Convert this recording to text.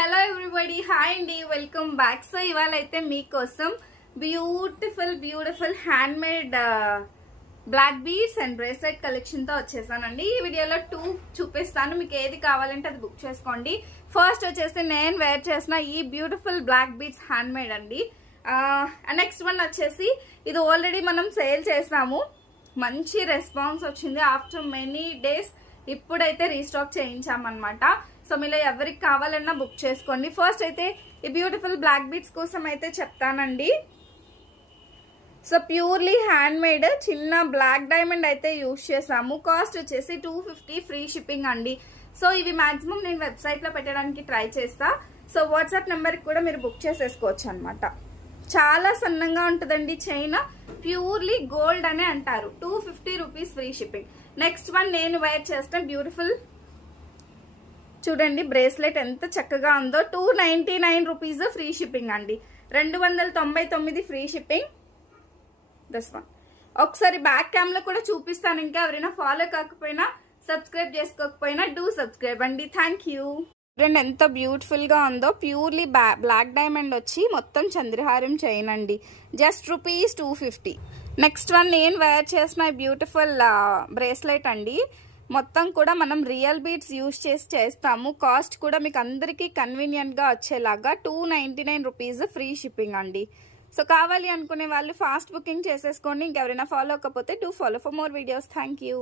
Hello everybody, hi అండి, welcome back. So ఇవాళ అయితే మీకోసం beautiful hand made black beads and bracelet collection తో వచ్చేసానండి. ఈ వీడియోలో 2 చూపిస్తాను, మీకు ఏది కావాలంటే అది బుక్ చేసుకోండి. ఫస్ట్ వచ్చేసి నేను వేర్ చేసిన ఈ beautiful black beads hand made అండి. నెక్స్ట్ వన్ వచ్చేసి ఇది ఆల్రెడీ మనం సేల్ చేసాము, మంచి రెస్పాన్స్ వచ్చింది. ఆఫ్టర్ మెనీ డేస్ ఇప్పుడైతే రీస్టాక్ చేయించామన్నమాట. సో మీలో ఎవరికి కావాలన్నా బుక్ చేసుకోండి. ఫస్ట్ అయితే ఈ బ్యూటిఫుల్ బ్లాక్ బీడ్స్ కోసం అయితే చెప్తానండి. సో ప్యూర్లీ హ్యాండ్ మేడ్ చిన్న బ్లాక్ డైమండ్ అయితే యూజ్ చేసాము. కాస్ట్ వచ్చేసి 250 ఫ్రీ షిప్పింగ్ అండి. సో ఇవి మాక్సిమం నేను వెబ్సైట్లో పెట్టడానికి ట్రై చేస్తా. సో వాట్సాప్ నెంబర్కి కూడా మీరు బుక్ చేసేసుకోవచ్చు అనమాట. చాలా సన్నంగా ఉంటుందండి చైన్, ప్యూర్లీ గోల్డ్ అనే అంటారు. 250 rupees free shipping. Next one నేను వేర్ చేస్తాను బ్యూటిఫుల్, చూడండి బ్రేస్లెట్ ఎంత చక్కగా ఉందో. 299 రూపీస్ ఫ్రీ షిప్పింగ్ అండి. 299 ఫ్రీ షిప్పింగ్. దస్ వన్ ఒకసారి బ్యాక్ క్యామ్ లో కూడా చూపిస్తాను. ఇంకా ఎవరైనా ఫాలో కాకపోయినా సబ్స్క్రైబ్ చేసుకోకపోయినా డూ సబ్స్క్రైబ్ అండి. Thank you. చూడండి ఎంత బ్యూటిఫుల్ గా ఉందో. ప్యూర్లీ బ్లాక్ డైమండ్ వచ్చి మొత్తం చంద్రహారం చైన్ అండి. Just rupees 250. నెక్స్ట్ వన్ నేను వేర్ చేసిన బ్యూటిఫుల్ బ్రేస్లెట్ అండి. మొత్తం కూడా మనం రియల్ బీడ్స్ యూజ్ చేసి చేస్తాము. కాస్ట్ కూడా మీకు అందరికీ కన్వీనియంట్గా వచ్చేలాగా 299 రూపీస్ ఫ్రీ షిప్పింగ్ అండి. సో కావాలి అనుకునే వాళ్ళు ఫాస్ట్ బుకింగ్ చేసేసుకోండి. ఇంకెవరైనా ఫాలో అవ్వకపోతే do follow for more videos. Thank you.